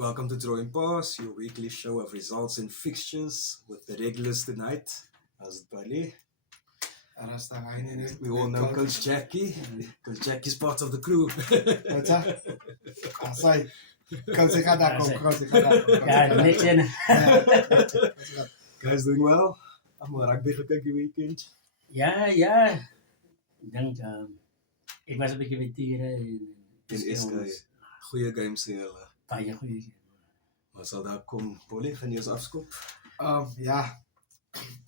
Welcome to Drawing Pass, your weekly show of results and fixtures with the regulars tonight. How's it, buddy? We all know Coach Jackie. Coach Jackie's part of the crew. Guys doing well? I'm a rugby gekeken weekend. Ja. Ik denk, ik was een beetje met dieren. En SK, goeie games se julle. Baie goeie. Maar sal daar kom, Polly, gaan jy ons afskop? Ja.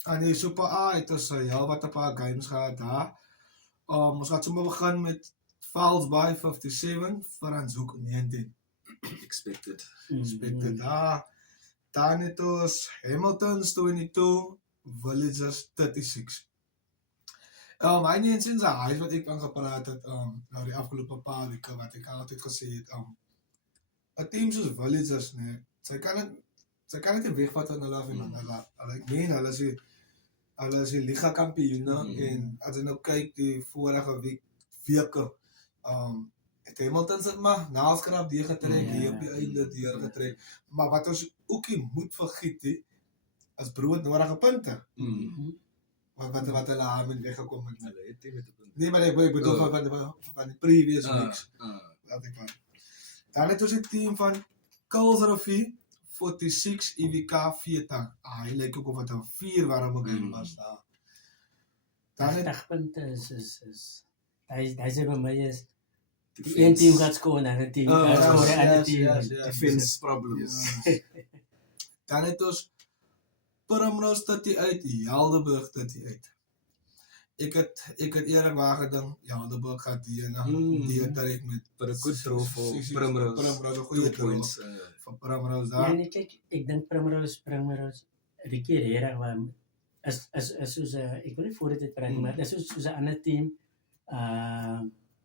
Aan die Super A het ons heel wat 'n paar games gehad daar. Ons gaan sommer begin met Falls Bay 57, Franshoek 19. Expected. Expected daar. Dan het ons Hamilton's 22, Villagers 36. Hy nie eens in sy huis wat ek van gepraat het, nou die afgelope paar weke wat ek altyd gesê het, 'n team soos Villagers, nee, sy kan net wegvat aan hulle af en hulle is die liga kampioene en as jy nou kyk die vorige weke, het Hamilton sit maar naalskrap deurgetrek, hier op die einde deurgetrek, maar wat ons ook nie moet vergiet nie, as broodnodige punte. Wat hulle aan met weggekom het. Hulle het nie met 'n punt. Nee, maar ek bedoel van die previous weeks. Laat ek maar. Dan het ons die team van Kuilsrivier 46 IWK 40. Hy lyk ook of het 'n 4 warme game was daar. Dan het 80 punte is hy sê by my is die een team gaat scoren en 'n team gaat scoren en 'n team defense problems. Dan het ons Primrose 38, Helderberg 38. Ek het eerlik waar gedink Helderberg gaat die direk met But a good throw for Primrose. Primrose 'n goeie points. van Primrose Ja, daar. nee, kyk, ek dink Primrose Ricky Herrera is soos ek wil nie voor dit praat, maar dit is soos 'n ander team.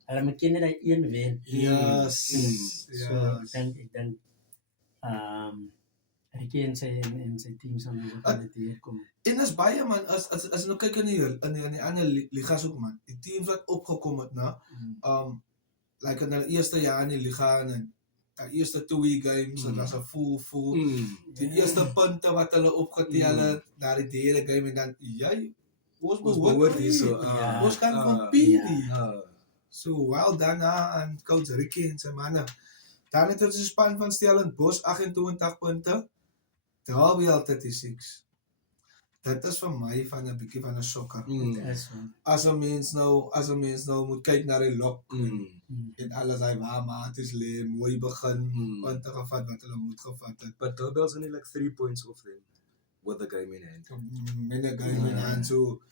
Hulle moet ken dat een wen. Yes. So ek dink Ricky en sy team sal nou wat dit hier kom. En is baie man, as jy nou kyk in die ander ligas ook man, die teams wat opgekom het nou, like in die eerste jaar in die liga en die eerste 2 games, dit was 'n full. Die eerste punte wat hulle opgetel het, na die derde game en dan, ons behoort hierso. ons kan compete. So, well done aan coach Ricky en sy manne. Dan het ons 'n span van Stellenbosch 28 punte, Derby al 36. Dit is vir my van 'n bietjie van 'n sokker. As 'n mens nou moet kyk na die lok en alles hy maties lê, mooi begin, punte gevat wat hulle moet gevat het. But Derby's only like 3 points off them with the game in hand. Met 'n game in hand, so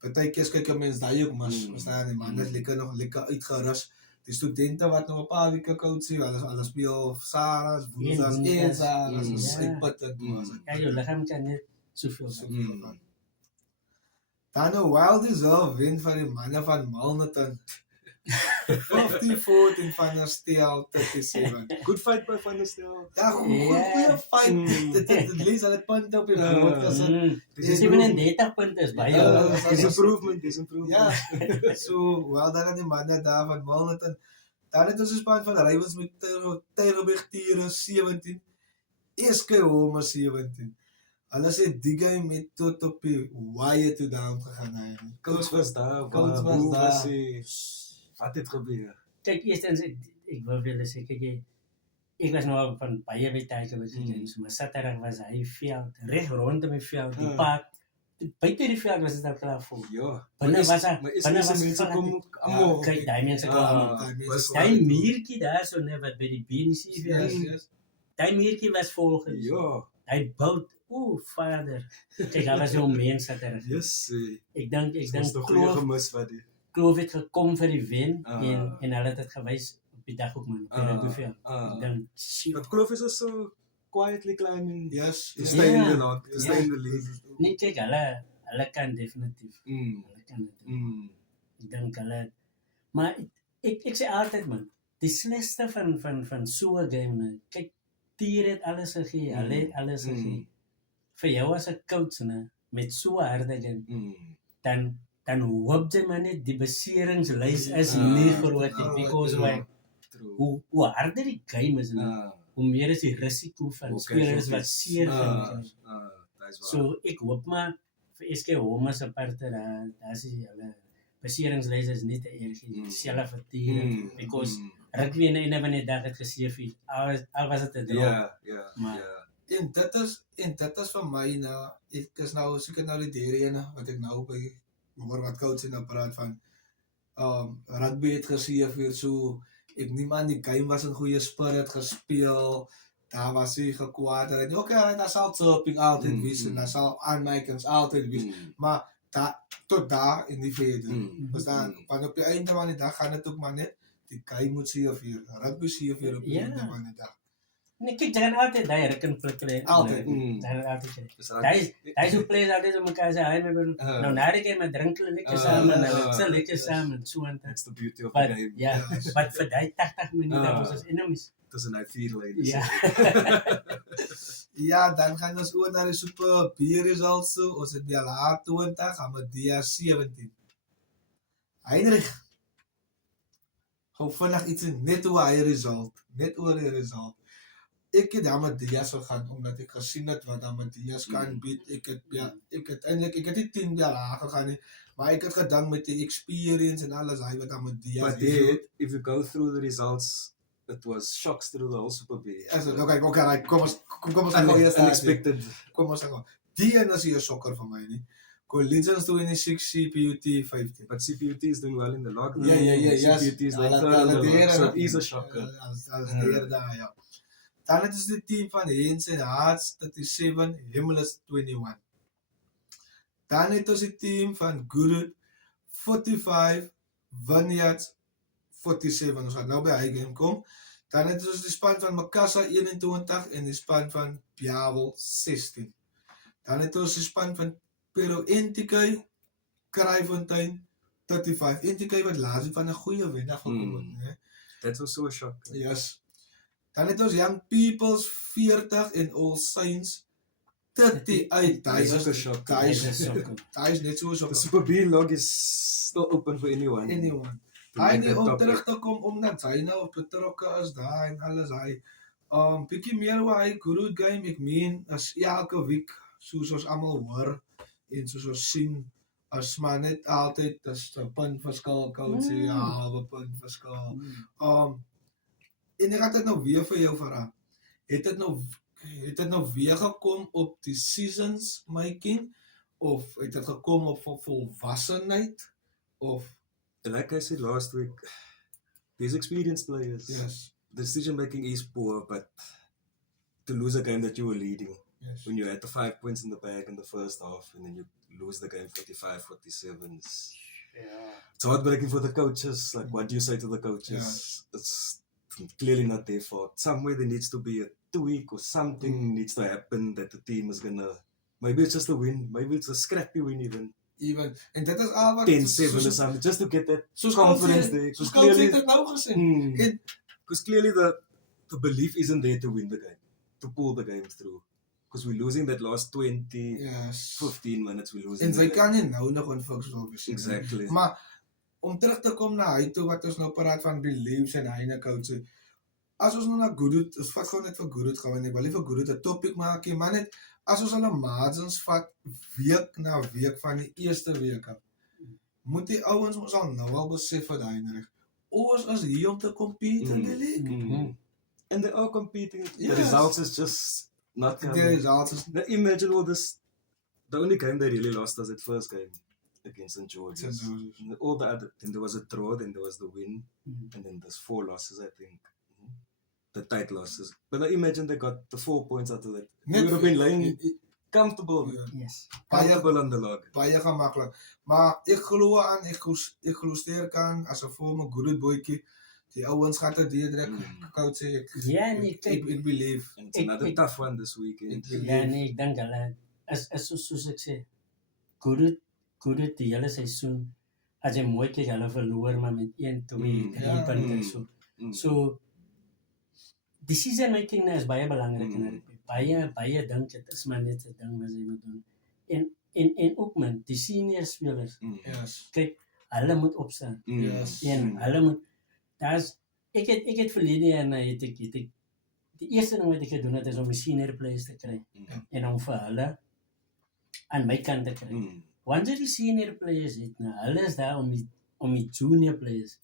partykeer kyk 'n mens daai ook mas staan die man net lekker uitgerus. Die studente wat nog 'n paar weke koud sien, hulle speel Saras, Woensdags, Eendags, ek put dit was. Ja, jou liggaam kan net soveel van. Dan 'n well deserved wen van die manne van Milnerton. 50-14 van der Stel 37. Good fight by Van der Stel. Ja, goeie fight. Dit lees hulle punte op die bord gesit. 37 punte is baie. Dis improvement. Ja. So, wel dan aan die manne daar van Milnerton. Dan het ons 'n span van Rywens met Tygerberg Tiere 17. SK Home 17. Hulle sê die game met tot op die wire toe down gegaan. Coach was daar. Wat het gebeur? Kyk, eerstens ek wil wil sê kyk ek was nou van baie wedtye was games, maar Saterdag was hy veld reg rondom die veld, die pad buite die veld was dit al klaar vol. Ja. Binne was mense kom almal. Kyk, daai mense kom. Daai muurtjie daar so net wat by die BNC is. Daai muurtjie was vol gewees. Ja. Hy bou vader. Kyk, daar was so mense Saterdag. Yes. Ek dink gemis wat die Kloof het gekom vir die wen en hulle het dit gewys op die dag ook man. Hoeveel? Ek dink But Kloof is also quietly climbing. Yes. To stay in the league. Nee, kyk, hulle kan definitief. Hulle kan dit. Ek dink hulle. Maar ek sê altyd man, die slegste van so 'n game, kyk, Tier het alles gegee, hulle het alles gegee. Vir jou as 'n coach met so 'n harde game, dan hoop jy maar net die beseringslys is nie groot nie, because hoe harder die game is, hoe meer is die risiko van Hoe spelers wat casualties. seer gaan kry. Dis waar. So ek hoop maar vir SK Homa se parte daar is hulle beserings is nie te erg nie. Selfe tiere because rugby aan die einde van die dag het geseef al was dit 'n draw. Ja. Maar- En dit is vir my nou, ek is nou seker nou die derde ene wat ek nou by hoor wat coach nou praat van rugby het geseef weer so ek neem aan die game was in goeie spirit gespeel. Daar was hy gekwaad. Okay, daar sal chirping altyd wees en daar sal aanmerkings altyd wees. Maar tot daar in die verder. Verstaan? Want op die einde van die dag gaan dit ook maar net die game moet seefeer. Rugby seefeer op die einde van die dag. Nee, kyk, jy gaan altyd daai rukkenpluk kry. Altyd. Jy gaan altyd kry. Daai so play altyd om mekaar sê, hy met nou na die game drink hulle lekker saam en hulle sê lekker saam en so en That's the beauty of But the game. ja, but vir daai 80 minute was ons enemies. Tussen hy 4 ladies. Ja. Ja, dan gaan ons oor na die Super B results toe. Ons het die laat 20 gaan met DR17. Heinrich. Gou vinnig iets net oor hy result. Net oor die result. Ek het daar met Diaz gegaan omdat ek gesien het wat dan met Diaz kan bied. Ek het eintlik ek het nie 10 jaar laag gegaan nie, maar ek het gedink met die experience en alles hy wat dan met Diaz. But if you go through the results, it was shocks through the whole Super B. Okay, kom ons gou eers Unexpected. Kom ons gou. Die een is hier sokker vir my nie. Collisions 26 CPUT 15. But CPUT is doing well in the log. Yes. CPUT is like third in the log, so it is a shocker. As derde daar, ja. Dan het ons die team van Hens en Hearts 37, Himmelus 21. Dan het ons die team van Goodwood 45, Vineyards 47. Ons gaan nou by hy game kom. Dan het ons die span van Makassa 21 en die span van Piavel 16. Dan het ons die span van Pero NTK, Kraaifontein 35. NTK wat laatst van 'n goeie wenner gekom het, That was so a shock. Yes. Dan het ons Young Peoples 40 en All Saints 38. That is a shock. Daai is net so The Super B log is still open for anyone. to Hy make nie that om topic. terug te kom omdat hy nou betrokke is daar en alles hy. Bietjie meer oor hy Good game, ek meen as elke week soos ons almal hoor en soos ons sien as maar net altyd dis 'n punt verskil coach, ja, 'n punt verskil. En ek het dit nou weer vir jou vra. Het dit nou weer gekom op die seasons making of het dit gekom op volwassenheid of Like I said last week, these experienced players, yes. decision making is poor, but to lose a game that you were leading, Yes. when you had the 5 points in the bag in the first half and then you lose the game 45-47, it's heartbreaking for the coaches. Like, what do you say to the coaches? It's clearly not their fault. Somewhere there needs to be a tweak or something needs to happen that the team is gonna, maybe it's just a win, maybe it's a scrappy win even. En dit is al wat 10-7 or something, just to get that soos confidence there. Soos coach het dit nou gesê. Because clearly the belief isn't there to win the game, to pull the game through. Because we're losing that last 20, Yes. 15 minutes, we're losing. En the sy game. kan nie nou nog in fiks wil wees. Exactly. Maar om terug te kom na hy toe wat ons nou praat van beliefs en hyne coach. As ons nou na Goodwood, ons vat gewoon net vir Goodwood gaan en ek wil nie vir Goodwood 'n topic maak nie, maar net as ons hulle margins vat week na week van die eerste week af. Moet die ouens ons al nou al besef vir Heinrich. Ons is hier om te compete in die league. And they are competing. The Yes. results is just not The coming. results is Now imagine all this. The only game they really lost was that first game against St. George's. St. George's. And all the other, then there was a draw, then there was the win, and then there's 4 losses, I think. The tight losses. But now imagine they got the 4 points out of it. They would have been laying comfortable, Yes. comfortable on the log. baie gemaklik. Maar ek glo aan, ek glo sterk aan as 'n former good boytjie. Die ouens gaan dit deurdruk. Coach sê Ja, nee, kyk. ek believe. And it's another tough one this weekend. Ja, nee, ek dink hulle is soos ek sê. Good die hele seisoen as jy mooi kyk, hulle verloor maar met 1, 2, 3 punte so. So decision making nou is baie belangrik in rugby. Baie dink dit is maar net 'n ding wat jy moet doen. En ook man, die senior spelers, Yes. kyk, hulle moet opstaan. Yes. En hulle moet ek het verlede jaar het ek die eerste ding wat ek gedoen het is om die senior players te kry en om vir hulle aan my kant te kry. Once jy die senior players het, nou, hulle is daar om die junior players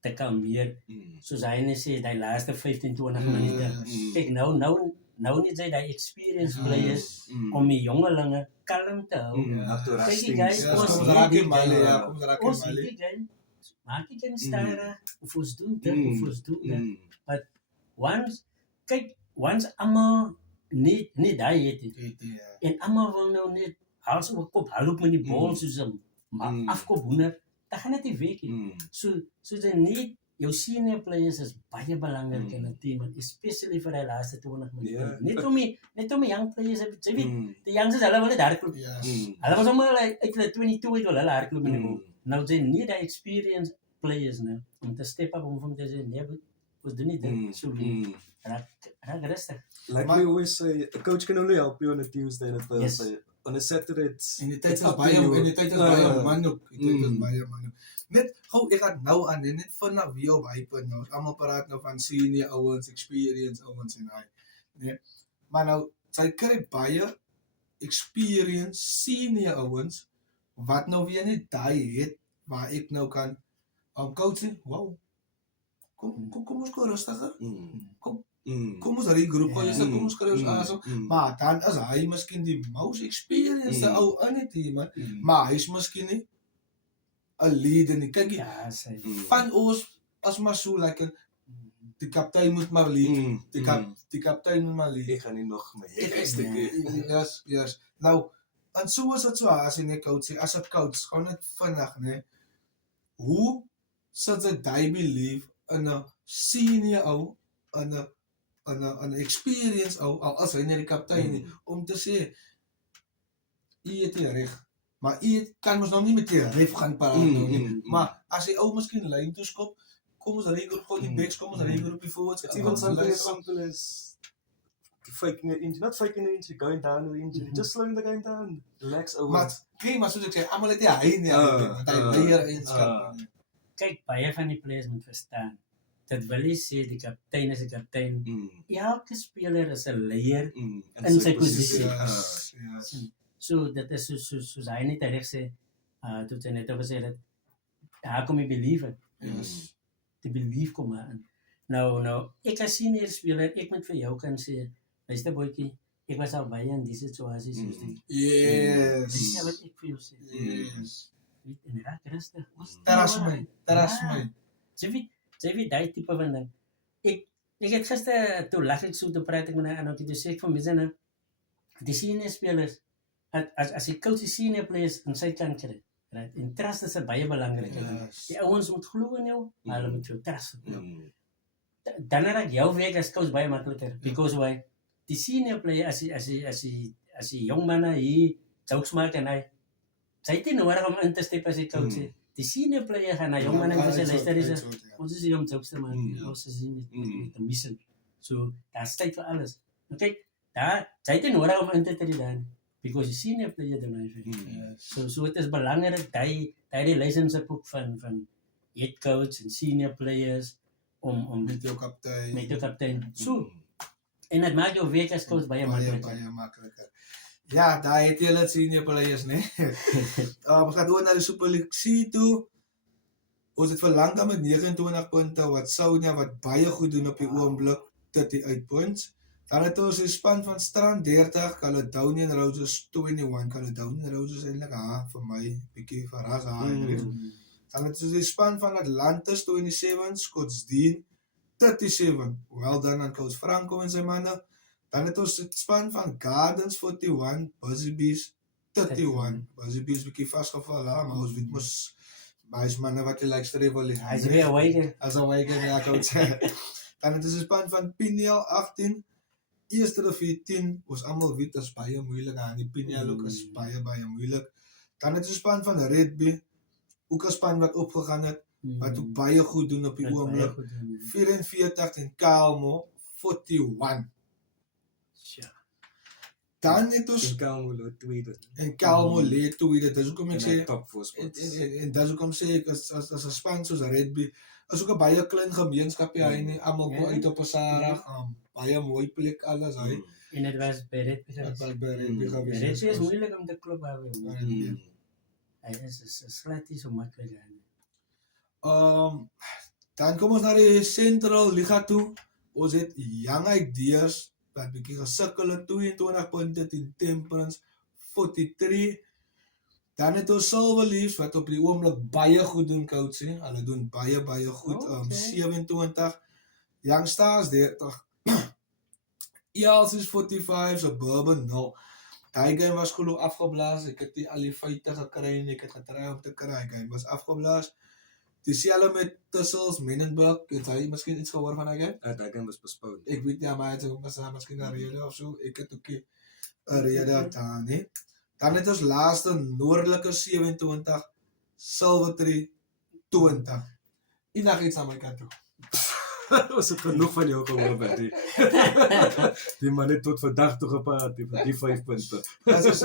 te kalmeer. Soos hy net sê, die laaste 15-20 minute. Kijk, nou nie sy die experienced players om die jongelinge kalm te hou. Kyk die guys, ons raak die in Mali, ons die game, maak die game starig, of ons doen dit, of ons doen dit. But once allemaal niet die het, en allemaal wil nou net hals op kop, halop met die bal soos een afkophoender, dan gaan het nie werk nie. So jy net, jou senior players is baie belangrik in 'n team, especially vir die laaste 20 minute. Net om die young players, jy weet, die youngsters, hulle wil net hardloop. Hulle was allemaal uit hulle 22 uit wil hulle hardloop in die bal. Nou jy nie die experienced players nou, om te step up, om te sê, nee, ons doen nie dit, so raak rustig. Like we always say, a coach can only help you on a Tuesday and a Thursday. On a Saturday, en die tyd is baie man ook. Net gou, ek gaan nou aan, net vanaf wie op hy punt nou. Almal praat nou van senior ouens, experience ouens en hy. Nee. Maar nou, sy kry baie experience senior ouens wat nou weer net daai het waar ek nou kan coaching. Wow. Kom ons gou rustiger. Kom ons die groep, kom ons kry ons aso. Maar dan is hy miskien die most experienced ou in die team, maar hy is miskien nie 'n leader nie. Kyk, van ons as maar so lekker, die kaptein moet maar lead. Die kaptein moet maar lead. Ek gaan nie nog my Yes. Nou, en so is dit so, as jy net coach sê, as 'n coach, gaan net vinnig, né? Hoe sal jy believe in 'n senior ou, in 'n experience ou, al as hy nie die kaptein nie, om te sê, jy het nie reg, maar jy kan ons nou nie met die ref gaan praat nie, maar as die ou miskien lyn toeskop, kom ons regel op die backs, kom ons regel op die forwards. It's even something as simple as faking an injury, not faking an injury, going down with an injury, just slowing the game down, relax over. Maar soos ek sê, allemaal het hy nie, want hy leer eenskap. Kyk, baie van die players moet verstaan, dit wil nie sê die kaptein is die kaptein. Elke speler is 'n leier in sy posisie. So dit is soos hy net reg sê, toe hy net gesê dat daar kom die belief in. Die belief kom aan. Nou, ek as senior speler, ek moet vir jou kan sê, luister boetjie, ek was al baie in die situasie soos die. Yes. Dis wat ek vir jou sê. Yes. En raak rustig. Terras my. Jy weet die tipe van ding. Ek het gister, toe lag ek so, toe praat ek met my aan, toe sê ek vir my sinne, die senior spelers, as die coach die senior players in sy kant kry, right? En trust is baie belangrik. Die ouens moet glo in jou, maar hulle moet jou trust. Dan raak jou werk as coach baie makliker, because why? Die senior player, as die jong manne hier jokes maak en hy het nie nodig om in te step as die coach sê. Die senior player gaan na jong manne en sê, luister, ons is hier om jokes te maak, ons is hier met die mission. So, daar is tyd vir alles. Maar kyk, sy het nie nodig om in te tree dan, because die senior player doen hy. So het is belangrik, die relationship ook van head coach en senior players, om met jou kaptein. So, en het maak jou werk as coach baie makliker. Ja, daar het jy het senior players, né? Ons gaan door na die Super League C toe. Ons het verlang met 29 punte, wat Saudia wat baie goed doen op die oomblik, 38 points. Dan het ons die span van Strand 30, Caledonian Roses 21. Caledonian Roses eintlik vir my bietjie verras Dan het ons die span van Atlantis 27, Scottsdene 37. Well done aan coach Franco en sy manne. Dan het ons die span van Gardens 41, Busy Bees 31. Busy Bees bietjie vasgeval, maar ons weet mos baie manne wat die lekste revolie. Hy is weer awake. As awake, ja, coach. Dan het ons die span van Pineal 18, Eerste Rivier 10, ons almal weet is baie moeilik, en die Pineal ook is baie moeilik. Dan het ons die span van Redby, ook 'n span wat opgegaan het, wat ook baie goed doen op die oomblik. 44 en Calmo 41. Dan het ons en Calmo lê tweede. Dis hoekom ek sê en dis hoekom sê ek as 'n span soos Redby is ook 'n baie klein gemeenskap hy nie. Almal Ja. kom uit op 'n Saterdag, baie mooi plek alles hy. En dit was by Redby Wat geweest. by Redby gewees. Redby is moeilik om te klop daar. Mm. Hy is glad nie so maklik nie. Dan kom ons na die Central Liga toe. Ons het Young Ideas wat bietjie gesukkel het, 22 punte teen Temperance 43. Dan het ons Silver Leafs wat op die oomblik baie goed doen, coach. Hulle doen baie goed. Okay. 27. Young Stars 30. Eagles is 45, Suburban 0. Die game was geloof afgeblaas. Ek het nie al die feite gekry nie. Ek het getry om te kry. Die game was afgeblaas. Dieselfde met Tussels, Menenberg. Het hy miskien iets gehoor van die game? Die game was postponed. Ek weet nie, maar hy het ook miskien 'n rede of so. Ek het ook 'n rede daar nie. Dan het ons laaste Noordelike 27, Silvertree 20. Eendag iets aan my kant toe. Was het genoeg van jou gehoor, Betty? Die man het tot vandag toe gepraat, vir die 5 punte. As is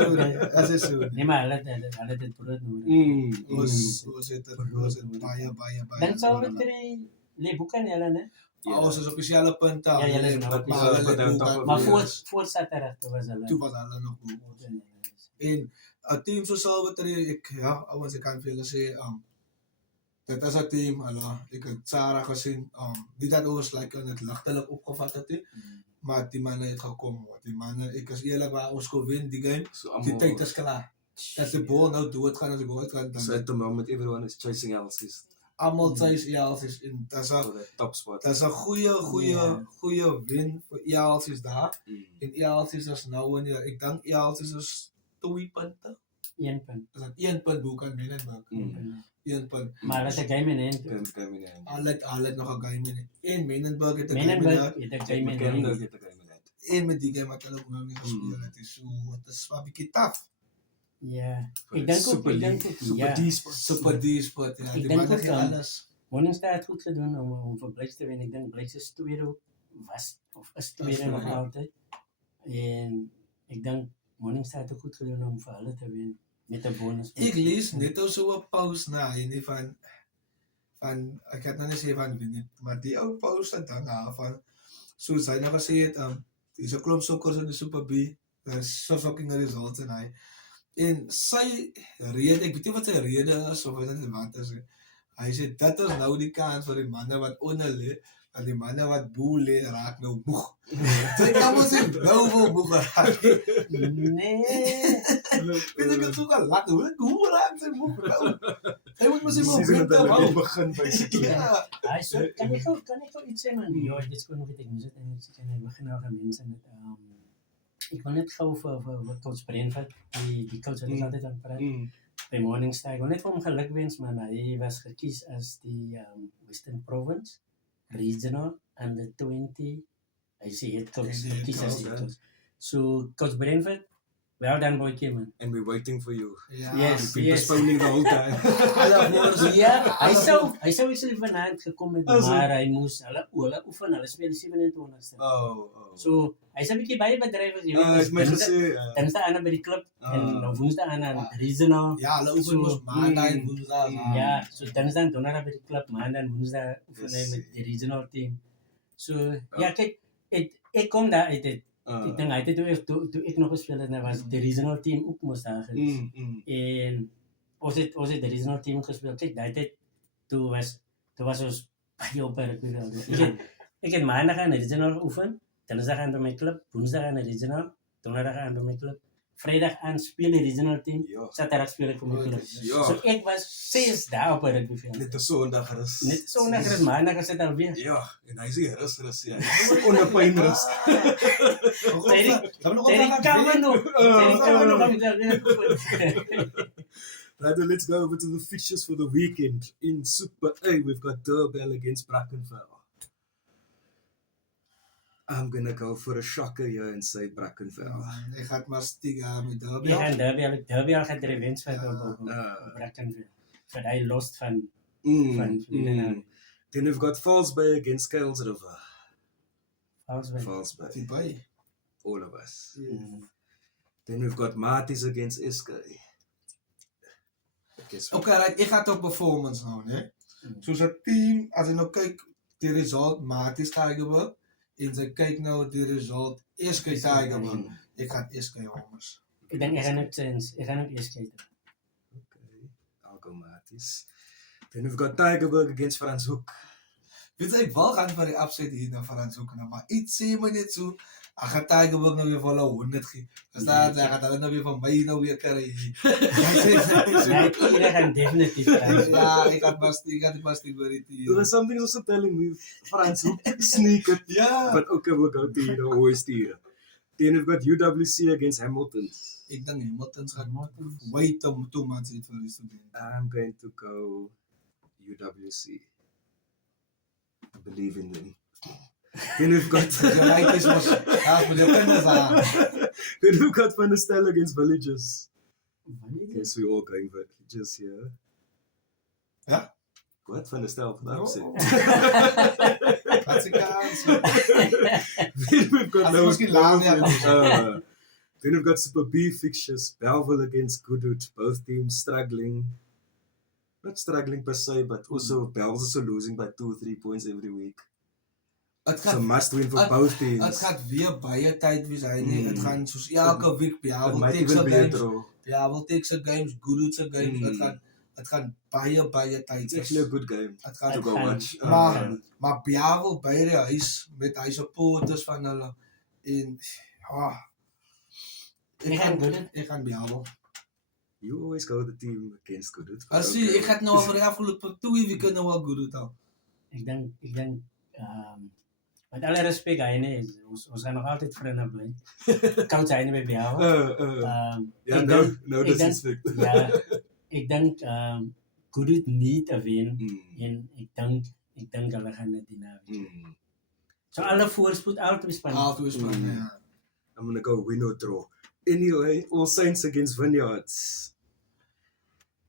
so. Nee, maar hulle het dit brood nodig. Ons het baie. Dan sou we lê boeke nie hulle, né? Ons is op dieselfde punt daar. Ja, julle is nou op dieselfde punt. Maar voor Saterdag toe was hulle. Toe was hulle nog goed. En 'n team so Silvertree, ouens, ek kan vir julle sê, dit is 'n team, ek het Sarah gesien, nie dat ons dit ligtelik opgevat het nie, maar die manne het gekom. Die manne, ek is eerlik, waar ons kon wen die game, die tyd is klaar. As die bal nou doodgaan, as die bal uitgaan, So at the moment, everyone is chasing Elsies. almal chase Elsies en Top spot. Dis 'n goeie wen vir Elsies daar. En Elsies is nou wanneer ek dink Elsies is 2 punte. 1 punt. Is dat 1 punt boek aan Menenberg. 1 punt. Maar hulle het 'n game in hand. Hulle het nog 'n game in. En Menenberg het 'n game Menenberg in. het 'n game in hand. En met die game wat hulle ook nog nie gespeel het, is so wat is 'n bietjie taaf. Ja. Ek dink ook Super D-spot. Super D-spot, ja. Ek Die dink manne ook gee dan- alles. Morningstar het goed gedoen om vir Blakes te wen. Ek dink Blakes is tweede ook was of is tweede nog altyd. En ek dink Morningstar het ook goed gedoen om vir hulle te wen met 'n bonus. Ek lees net so 'n post na en van ek het nou nie sê van wie nie, maar die ou post het dan van soos hy nou gesê het, dis 'n klomp sokkers in die Super B, so fucking results en hy. En sy rede, ek weet nie wat sy rede is of wat is. Hy sê dit is nou die kans vir die manne wat onder lê, dat die manne wat bo lê raak nou moeg. Sy kan mos nie nou wil moeg raak. Nee. Weet ek het so gelaat, hoe raak sy moeg nou? Hy moet mos Season iemand het wou. al begin basically. Ja. Hy sê kan ek gou iets sê man? Ja, dit is gewoon nog ek moet dit en ek begin nou gaan mense met ek wil net gou vir coach Brentford, die coach wat ons altyd aan praat. By Morningstar. Ek wil net vir hom gelukwens man. Hy was gekies as die Western Province Regional under 20. Hy sê het coach gekies as die coach. So coach Brentford, well done boykie man. And we're waiting for you. Ja. Yes. We've been postponing the whole time. Ja, hy sou actually vanaand gekom het, maar hy moes hulle oefen, hulle speel die 27ste. So hy's 'n bietjie baie bedrywig, jy weet. Ek moet gesê, Dan is daar aan by die klub en nou Woensdag aan regional. Ja, hulle oefen mos maandag en woensdag. Ja, so dan is dan donderdag by die klub, maandag en woensdag oefen hy met die regional team. So ja, kyk, ek kom daar uit dit. Ek dink hy het toe ek nog gespeel het, was die regional team ook mos daar gewees. En ons het die regional team gespeel. Kyk, daai tyd toe was ons baie op rugby. Ek het maandag aan die regional geoefen, dinsdag aan by my klub, woensdag aan die regional, donderdag aan by my klub, vrydag aan speel die regional team, saterdag speel ek vir my klub. So ek was 6 dae op rugbyveld. Net 'n Sondag rus. Net Sondag rus, maandag is dit alweer. Ja, en hy sê rus, ja. Onder pyn rus. Right, let's go over to the fixtures for the weekend. In Super A, we've got Durban against Brackenfell. I'm going to go for a shocker here and say Brackenfell. Ek gaan maar stiga met Derby. Ja, en Derby al gaat revenge vat op Brackenfell. Vir hy lost van Then we've got Falls Bay against Scales River. Falls Bay. Die by. All of us. Then we've got Marties against Iskay. Okay, right, ek gaan op performance nou, né? Soos 'n team, as jy nou kyk die result Maties Tygerberg en jy kyk nou die result SK Tygerberg, ek gaan SK Homers. Ik denk, ik ga ook eerst kijken. Okay, Alco Matis. Then we've got Tygerberg against Frans Hoek. Weet jy, ek wil gaan vir die upset hier na Frans Hoek nou, maar iets sê my net so, ek gaan Tygerberg nou weer vir hulle 100 gee. Verstaan, ek gaan hulle nou weer van my nou weer kry hier. Nee, iedereen gaat definitief kijken. Ja, ek gaan pas die vir There die. was something also telling me Frans Hoek sneak it, Ja. but okay, we'll go to the always here. Then we've got UWC against Hamilton. Ek dink Hamiltons gaan way too much hit vir die student. I'm going to go UWC. I believe in them. Then we've got Jy like is mos, ja, vir die kinders aan. then we've got Van der Stel against Villagers. Wanneer is Guess we all going Villagers here. Ja? What? Van der Stel van de No. upset. Wat se kans. Then we've got As no. miskien laat ja. Then we've got Super B fixtures. Belleville against Goodwood. Both teams struggling. Not struggling per se, but also Belleville's also losing by 2-3 points every week. Dit So gaan must win for both teams. dit gaan weer baie tyd wees hy nie. Dit gaan soos elke week It Biawel might take even se be a games. draw. Biawel take se games, Goodwood se games. Dit gaan baie tyd It's wees. actually a good game Dit gaan to go watch. maar Biawel by die huis met hy supporters van hulle en ek gaan Biawel. You always go the team against Goodwood. but As jy okay. ek het nou vir die afgelope 2 weke nou al Goodwood al. Ik denk, met alle respect, hij ons gaan nog altijd vrienden blijven. Koud zijn bij jou. Yeah, ik no, denk- no ik denk- disrespect. Ja, ik denk, Goodwood niet te winnen. Mm, En ik denk dat we gaan het die mm. Zo alle voorspoed, altijd spannend. Altyd span ja. I'm gonna go win or draw. Anyway, All Saints against Vineyards.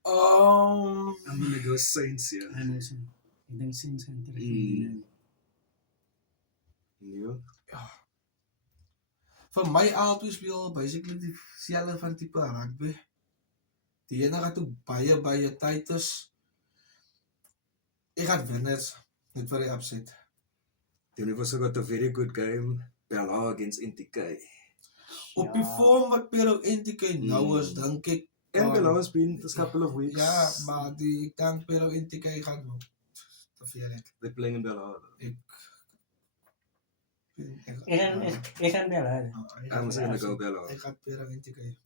I'm gonna go Saints here. En dus, ik denk sinds gaan terug. Yeah. Vir my altyd speel basically dieselfde van tipe rugby. Die ene gaan toe baie tyd is. Ek gaan winners net vir die upset. Then we've also got a very good game. Bella against NTK. Op die vorm wat Pero NTK nou is, dink ek And Bella has been this couple of weeks. ja, maar ek dink Pero NTK gaan nou te veel het. They're playing in Bella. Ik ga wel uit. I'm also gonna go Bella. Ek gaan Pero NTK.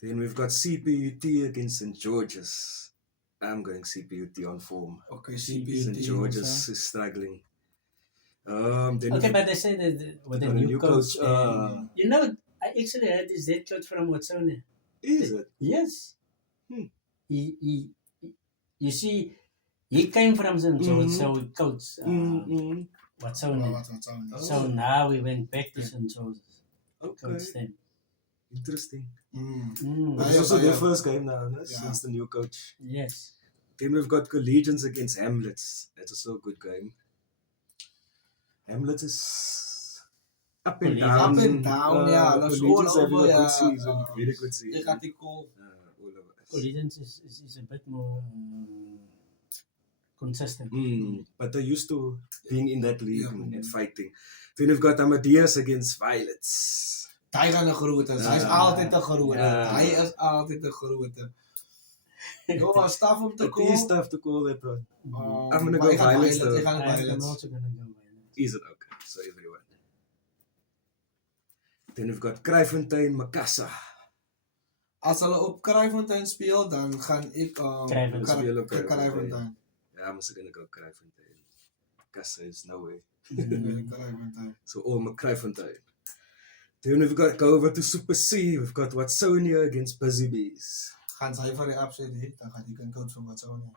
Then we've got CPUT against St. George's. I'm going CPUT on form. Okay, St. CPUT. George's is struggling. Then Okay, we've but they say that with a got a new new coach. coach. You know, I actually heard this head coach from Watsone. Is it? Yes. Hmm. He you see, he came from St. George, Mhm. so he coached Watsone. Wat sou So now we went back to St. George's. Okay. Coach them. Interesting. Mm. It's Yeah, also their yeah. first game now, no? Yeah. Since the new coach. Yes. Then we've got Collegians against Hamlets. That's also a good game. Hamlets is up and Collegians. down. Up and down, yeah. That's Collegians all having over, a good yeah. season. Very good season. Ek gaan die call. All of us. Collisions is a bit more consistent. But they're used to being in that league Yeah. and fighting. Then we've got Amadeus against Violets. Hy gaan 'n groot is. Hy's Ja. altyd 'n groot. Ja. Hy is altyd 'n groot. Jo, was staf om te It call. is tough to call that one. I'm gonna Maar go ek gaan Violets, Violet, ek though. gaan I'm Violets. also gonna go Violets. Is it okay? So everyone. Then we've got Kraaifontein, Makassa. As hulle op Kraaifontein speel, dan gaan ek Kraaifontein. Speel op Kraaifontein. Kraaifontein. Yeah, I'm also gonna go Kraaifontein. Makassa is no way. Kraaifontein. So all Kraaifontein. Then we've got go over to Super C. We've got Watsonia against Busy Bees. Gaan sy vir die upset hê, dan gaan die kan coach van wat sou nie.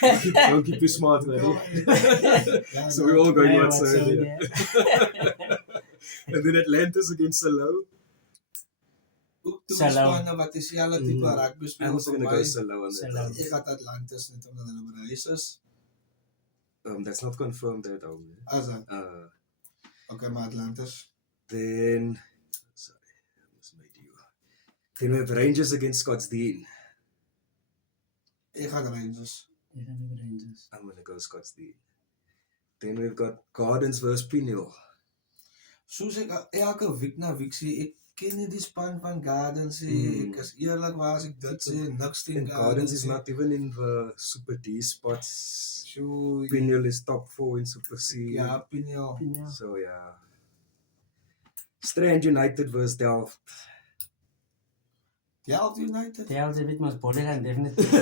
Don't keep you smart, man. So we're all going Nee, Watsonia. And then Atlantis against Salo. Ook toe Salo. spanne wat dieselfde tipe rugby I'm speel also vir gonna my. go Salo on Salo. that. Ek gaan Atlantis net omdat hulle by die huis is. That's not confirmed at all. As dan. Okay, maar Atlantis. Then, sorry, I mismade you. Then we have Rangers against Scottsdene. Ek gaan Rangers. Ek gaan ook Rangers. I'm gonna go Scottsdene. Then we've got Gardens versus Peniel. Soos ek elke week na week sê, ek ken nie die span van Gardens nie. Ek is eerlik waar as ek dit sê, niks teen And Gardens is not even in the Super D spots. So, Peniel is top 4 in Super C. ja, Peniel. So yeah. Strand United versus Delft. Delft United. Delft weet maar body gaan definitief.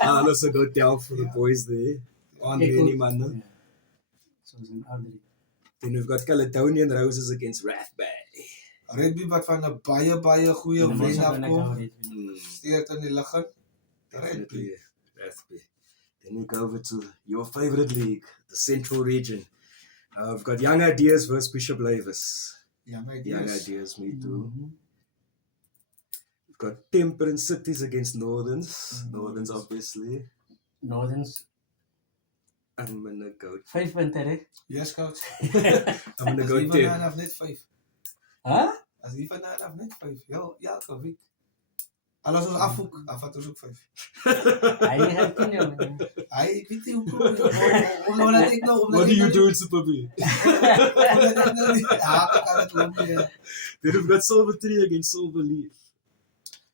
I'll also go Delft for the boys there. Andre Ek en ook. die manne. Ja. Soos in Audrey. Then we've got Caledonian Roses against Rathbay. Redby wat van 'n baie goeie En dan wen was ek afkom. nou Redby. Steert in die lug in. Definitely Rathbay. Then we go over to your favorite league, the Central Region. We've got Young Ideas versus Bishop Lavis. Young Young Ideas. Ideas, me too. Mhm. We've got Temperance Cities against Northerns. Northerns, obviously. Northerns I'm gonna go. 5 punte hè. Yes, coach. I'm gonna As go die 10. vanaf net 5. Huh? As die vanaf net 5. Ja, elke week. Al as ons afhoek, afvat ons ook 5. Hy gaan 10 jou. Hy, ek weet nie hoekom. Omdat ek nou... What do you do in Super B? Omdat ek nou nie... Ja, ek kan het loop nie. Then we've got Silver Tree against Silver Leaf.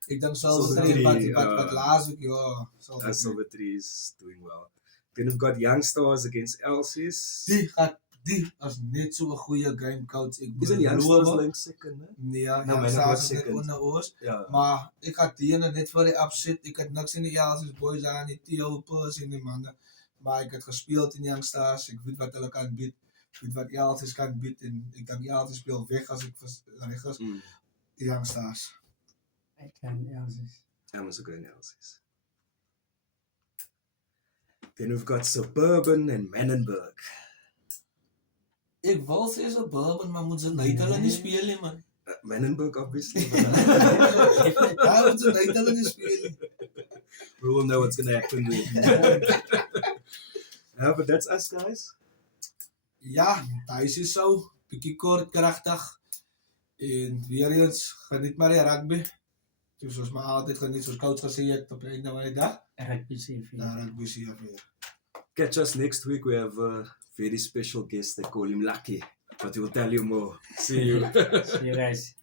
Ek denk zelfs Silver dat Tree, wat laatst week, ja. Silver Tree is doing well. Then we've got Young Stars against Elsies. Die as net so 'n goeie game coach. Ek Isn't Young beloof- Stars like second, hè? Nee, ja, Nou, ja, myne Stars was is net second. onder oors. Ja. Maar ek had die ene net voor die upset. Ek het niks in die Elsies boys aan, die T-Hopers en die manne. Maar ek het gespeeld in Young Stars. Ek weet wat hulle kan bied. Ek weet wat Elsies kan bied. En ek denk Elsies speel weg as ek reg is. Young Stars. Ek kan Elsies. I'm also going Elsies. Then we've got Suburban and Menenberg. Ek wil sê Suburban, maar moet ze net hulle nie speel nie, man. Menenberg, obviously. Ja, moet ze net hulle nie speel nie. We will know what's going to happen there. Yeah, but that's us, guys. Ja, thuis is zo. Bietjie kort, kragtig. En weer eens, geniet maar die rugby. Dus soos maar altyd geniet, soos coach gesê het op die einde van die dag. Rugby CV. Ja, rugby sê ek weer. Catch us next week. We have a very special guest. They call him Lucky, but we'll tell you more. See you. See you guys.